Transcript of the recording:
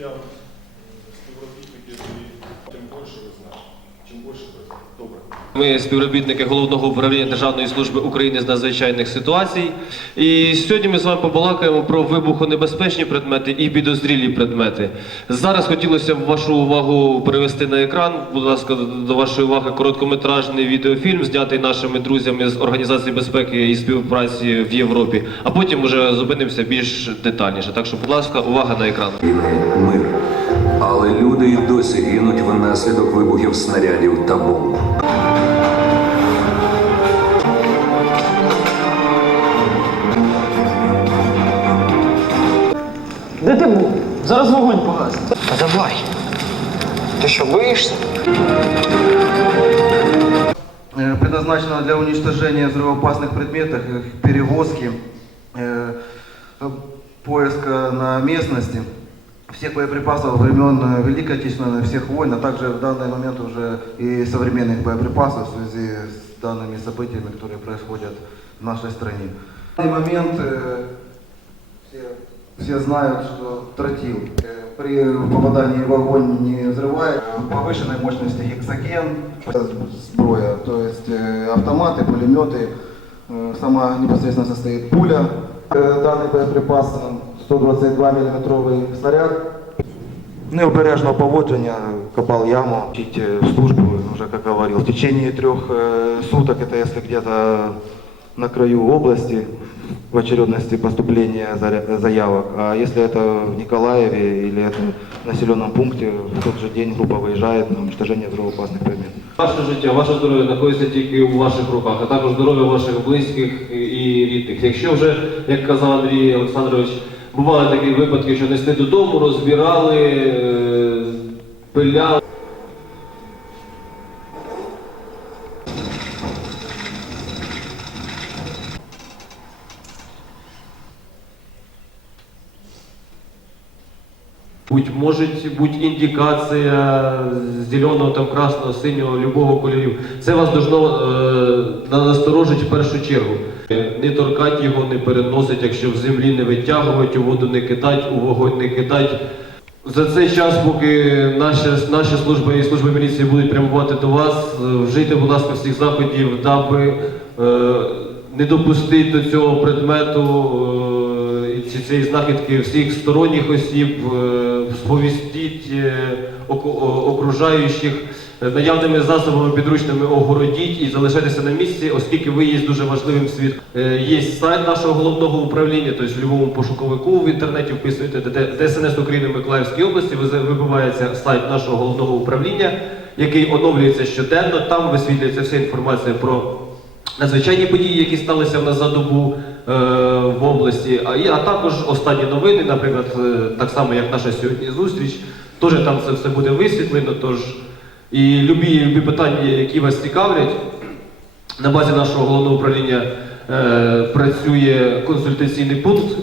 я м, співробітники, і тим більше ви знаєте. Чим більше. Добре. Ми співробітники головного управління Державної служби України з надзвичайних ситуацій. І сьогодні ми з вами побалакаємо про вибухонебезпечні предмети і підозрілі предмети. Зараз хотілося б вашу увагу привести на екран. Будь ласка, до вашої уваги короткометражний відеофільм, знятий нашими друзями з Організації безпеки і співпраці в Європі. А потім вже зупинимося більш детальніше. Так що, будь ласка, увага на екран. мир Але люди і досі гинуть внаслідок вибухів снарядів та бомб. Де ти був? Зараз вогонь погас. Та давай. Ти що, боїшся? э, предназначена для уничтожения взрывоопасных предметов, их перевозки, э, э, поиска на местности Всех боеприпасов времен э, Великой Отечественной, всех войн, а также в данный момент уже и современных боеприпасов в связи с данными событиями, которые происходят в нашей стране. В данный момент э, все, все знают, что тротил э, при попадании в огонь не взрывает. Э, Повышенной мощности гексоген, сброя, то есть э, автоматы, пулеметы, э, сама непосредственно состоит пуля. Э, Данный боєприпас э, 122 мм снаряд. Необережного поводження, копал яму, идти в службу, уже как говорил, в течение трех э, суток, это если где-то на краю области в очередности поступления заря- заявок, а если это в Николаеве или это в населенном пункте, в тот же день группа выезжает на уничтожение взрывоопасных предметов. Ваше життя, ваше здоров'я знаходиться тільки у ваших руках, а також здоров'я ваших близьких і рідних. Якщо вже, як казав Андрій Олександрович, бували такі випадки, що несли додому, розбирали, е, пиляли. Будь може бути індикація зеленого, там, красного, синього, любого кольорів. Це вас должно е, насторожити в першу чергу. Не торкати його, не переносить, якщо в землі не витягувати, у воду не кидати, у вогонь не кидати. За цей час, поки наша, наша служба і служба міліції будуть прямувати до вас, е, вжийте, будь ласка, всіх заходів, даби е, не допустити до цього предмету е, цієї знахідки всіх сторонніх осіб, е, сповістіть е, окружаючих е, наявними засобами підручними огородіть і залишайтеся на місці, оскільки ви є дуже важливим свідком. Є сайт нашого головного управління, тобто в будь-якому пошуковику в інтернеті вписуєте ДСНС України Миколаївській області, ви- вибивається сайт нашого головного управління, який оновлюється щоденно. Там висвітлюється вся інформація про надзвичайні події, які сталися в нас за добу в області, а також останні новини, наприклад, е, так само як наша сьогодні зустріч, теж там це все буде висвітлено. Тож і любі, любі питання, які вас цікавлять, на базі нашого головного управління е, працює консультаційний пункт.